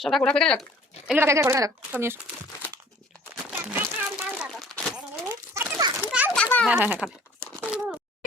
সব রাখ রাখ এখানে রাখ? এগুলো রাখ এখানে রাখ সব নিয়ে এসো। হ্যাঁ হ্যাঁ হ্যাঁ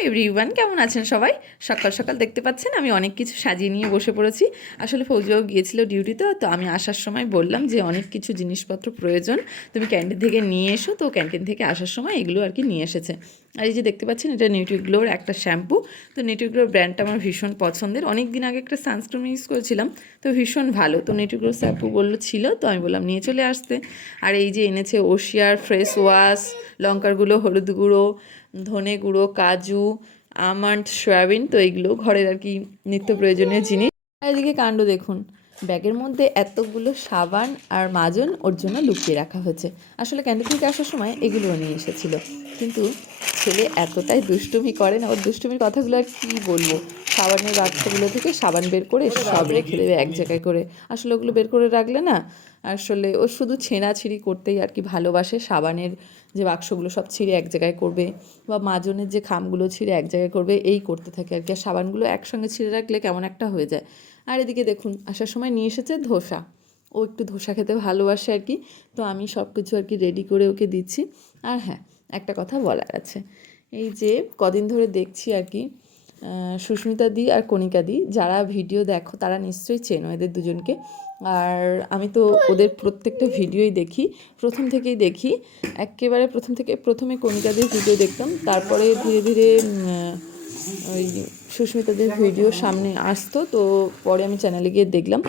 এভরিওয়ান কেমন আছেন সবাই? সকাল সকাল দেখতে পাচ্ছেন, আমি অনেক কিছু সাজিয়ে নিয়ে বসে পড়েছি। আসলে ফৌজিও গিয়েছিল ডিউটিতে, তো আমি আসার সময় বললাম যে অনেক কিছু জিনিসপত্র প্রয়োজন, তুমি ক্যান্টিন থেকে নিয়ে এসো। তো ক্যান্টিন থেকে আসার সময় এগুলো আর কি নিয়ে এসেছে। আর এই যে দেখতে পাচ্ছেন, এটা নিউট্রিগ্লোর একটা শ্যাম্পু। তো নিউট্রিগ্লোর ব্র্যান্ডটা আমার ভীষণ পছন্দের। অনেক দিন আগে একটা সানস্ক্রিন ইউজ করেছিলাম, তো ভীষণ ভালো। তো নিউট্রিগ্লোর শ্যাম্পু বলল ছিল, তো আমি বললাম নিয়ে চলে আসতে। আর এই যে এনেছে ওশিয়ার ফ্রেশ ওয়াশ লঙ্কার গুঁড়ো, হলুদ গুঁড়ো ধনে গুঁড়ো, কাজু, আমন্ড, সয়াবিন, তো এইগুলো ঘরের আর কি নিত্য প্রয়োজনীয় জিনিস। এদিকে কাণ্ড দেখুন, ব্যাগের মধ্যে এতগুলো সাবান আর মাজন ওর জন্য লুকিয়ে রাখা হয়েছে। আসলে ক্যান্টিন থেকে আসার সময় এগুলো নিয়ে এসেছিল। কিন্তু ছেলে এতটাই দুষ্টুমি করে না, ওর দুষ্টুমির কথাগুলো আর কী বলব? সাবানের বাক্সগুলো থেকে সাবান বের করে সব রেখে দেবে এক জায়গায় করে। আসলে ওগুলো বের করে রাখলে না, আসলে ও শুধু ছেঁড়াছিঁড়ি করতেই আর কি ভালোবাসে। সাবানের যে বাক্সগুলো সব ছিঁড়ে এক জায়গায় করবে বা মাজনের যে খামগুলো ছিঁড়ে এক জায়গায় করবে, এই করতে থাকে আর কি। আর সাবানগুলো একসঙ্গে ছিঁড়ে রাখলে কেমন একটা হয়ে যায়। আর এদিকে দেখুন, আসার সময় নিয়ে এসেছে ধোসা। ও একটু ধোসা খেতে ভালোবাসে আর কি। তো আমি সব কিছু আর কি রেডি করে ওকে দিচ্ছি। আর হ্যাঁ একটা কথা বলার আছে। এই যে কদিন ধরে দেখছি আর কি সুস্মিতা দি আর কণিকা দি, যারা ভিডিও দেখো তারা নিশ্চয়ই চেনো এদের দুজনকে। আর আমি তো ওদের প্রত্যেকটা ভিডিওই দেখি। প্রথম থেকেই দেখি, একেবারে প্রথম থেকে প্রথমে কণিকাদের ভিডিও দেখতাম, তারপরে ধীরে ধীরে ওই সুস্মিতাদের ভিডিও সামনে আসতো, তো পরে আমি চ্যানেলে গিয়ে দেখলাম,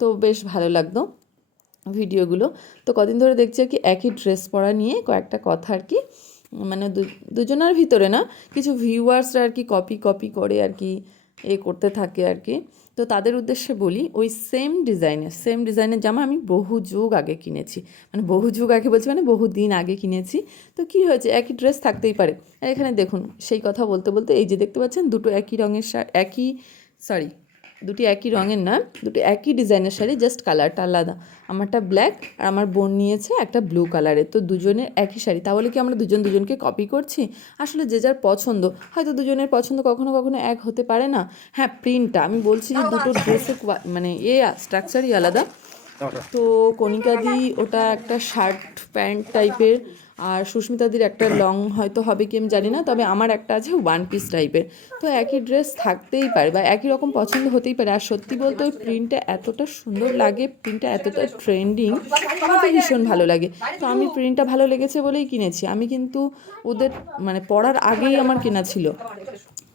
তো বেশ ভালো লাগতো। ভিডিওগুলো। তো কদিন ধরে দেখছি আর কি একই ড্রেস পরা নিয়ে কয়েকটা কথা আর কি মানে দুজনের ভিতরে না কিছু ভিউয়ার্সরা আর কি কপি কপি করে আর কি এ করতে থাকে আর কি। তো তাদের উদ্দেশ্যে বলি, ওই সেম ডিজাইনের সেম ডিজাইনের জামা আমি বহু যুগ আগে কিনেছি। মানে বহু যুগ আগে বলছি মানে বহু দিন আগে কিনেছি। তো কি হয়েছে, একই ড্রেস থাকতেই পারে। এখানে দেখুন, সেই কথা বলতে বলতে এই যে দেখতে পাচ্ছেন, দুটো একই রঙের একই সরি দুটি একই রঙের না, দুটি একই ডিজাইনের শাড়ি জাস্ট কালারটা আলাদা। আমারটা ব্ল্যাক আর আমার বোন নিয়েছে একটা ব্লু কালারের তো দুজনের একই শাড়ি। তাহলে কি আমরা দুজন দুজনকে কপি করছি? আসলে যে যার পছন্দ। হয়তো দুজনের পছন্দ কখনো কখনো এক হতে পারে না। হ্যাঁ প্রিন্টটা আমি বলছি যে দুটো ড্রেসের মানে এ স্ট্রাকচারই আলাদা। তো কণিকাদি ওটা একটা শার্ট প্যান্ট টাইপের, আর সুস্মিতাদির একটা লং হয়তো হবে কি আমি জানি না, তবে আমার একটা আছে ওয়ান পিস টাইপের। তো একই ড্রেস থাকতেই পারে বা একই রকম পছন্দ হতেই পারে। আর সত্যি বলতে ওই প্রিন্টটা এতটা সুন্দর লাগে প্রিন্টটা এতটা ট্রেন্ডিং আমার তো ভীষণ ভালো লাগে। তো আমি প্রিন্টটা ভালো লেগেছে বলেই কিনেছি। আমি কিন্তু ওদের মানে পড়ার আগেই আমার কেনা ছিল।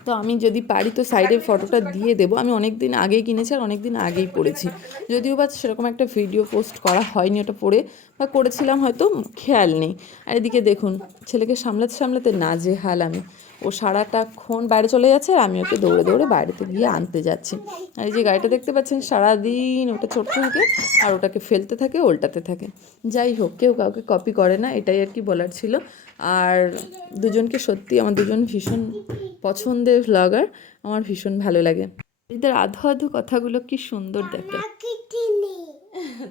তো আমি যদি পারি তো সাইডের ফটোটা দিয়ে দেবো। আমি অনেক দিন আগেই কিনেছি আর অনেক দিন আগেই পড়েছি। যদিও বা সেরকম একটা ভিডিও পোস্ট করা হয়নি ওটা পড়ে বা করেছিলাম হয়তো খেয়াল নেই। আর এদিকে দেখুন, ছেলেকে সামলাতে সামলাতে না যে হাল আমি। ও সারাটাক্ষণ বাইরে চলে যাচ্ছে আর আমি ওকে দৌড়ে দৌড়ে বাইরেতে গিয়ে আনতে যাচ্ছি। আর এই যে গাড়িটা দেখতে পাচ্ছেন সারাদিন ওটা চড়তে থাকে আর ওটাকে ফেলতে থাকে উল্টাতে থাকে। যাই হোক কেউ কাউকে কপি করে না এটাই আর কি বলার ছিল। আর দুজনকে সত্যি আমার দুজন ভীষণ পছন্দের ভ্লগার আমার ভীষণ ভালো লাগে। এদের আধো আধো কথাগুলো কি সুন্দর দেখে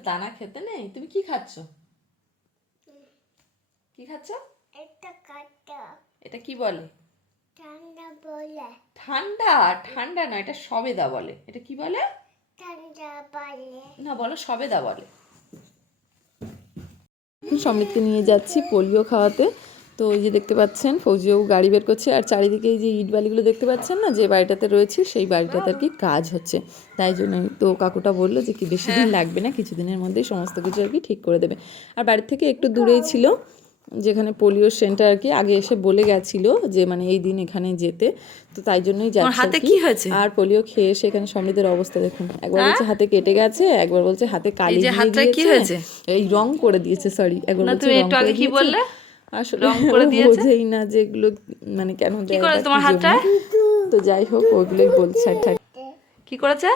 তা না খেতে নেই? তুমি কি খাচ্ছ? কি খাচ্ছ? এটা কি বলে? ঠান্ডা বলে। ঠান্ডা? ঠান্ডা না এটা সবেদা বলে। এটা কি বলে? ঠান্ডা বলে। না বলো সবেদা বলে। সমৃদ্ধকে নিয়ে যাচ্ছি পোলিও খাওয়াতে। তো ওই যে দেখতে পাচ্ছেন ফৌজিও গাড়ি বের করছে। আর চারিদিকে এই যে ইট বালিগুলো দেখতে পাচ্ছেন না যে বাড়িটাতে রয়েছে সেই বাড়িটাতে আর কি কাজ হচ্ছে। তাই জন্য তো কাকুটা বলল যে কি বেশি দিন লাগবে না কিছুদিনের মধ্যেই সমস্ত কিছু আর কি ঠিক করে দেবে। আর বাড়ির থেকে একটু দূরেই ছিল। যেখানে পোলিও সেন্টার আর কি আগে এসে বলে গেছিল যে মানে এই দিন এখানে যেতে তো তাই জন্যই যাচ্ছে হাতে কি হয়েছে? আর পোলিও খেয়ে এসে এখানে সমৃদ্ধের অবস্থা দেখুন একবার বলছে হাতে কেটে গেছে একবার বলছে হাতে কালি যে দিয়ে কি হয়েছে? এই রং করে দিয়েছে সরি একবার না, বলছে তুমি রং করে কি বললে? আসলে রং করে দিয়েছে? বোঝেই না যে এগুলো মানে কেন দেয় করে তোমার কি? জন্য। তো যাই হোক ওইগুলোই বলছে কি। কি করেছে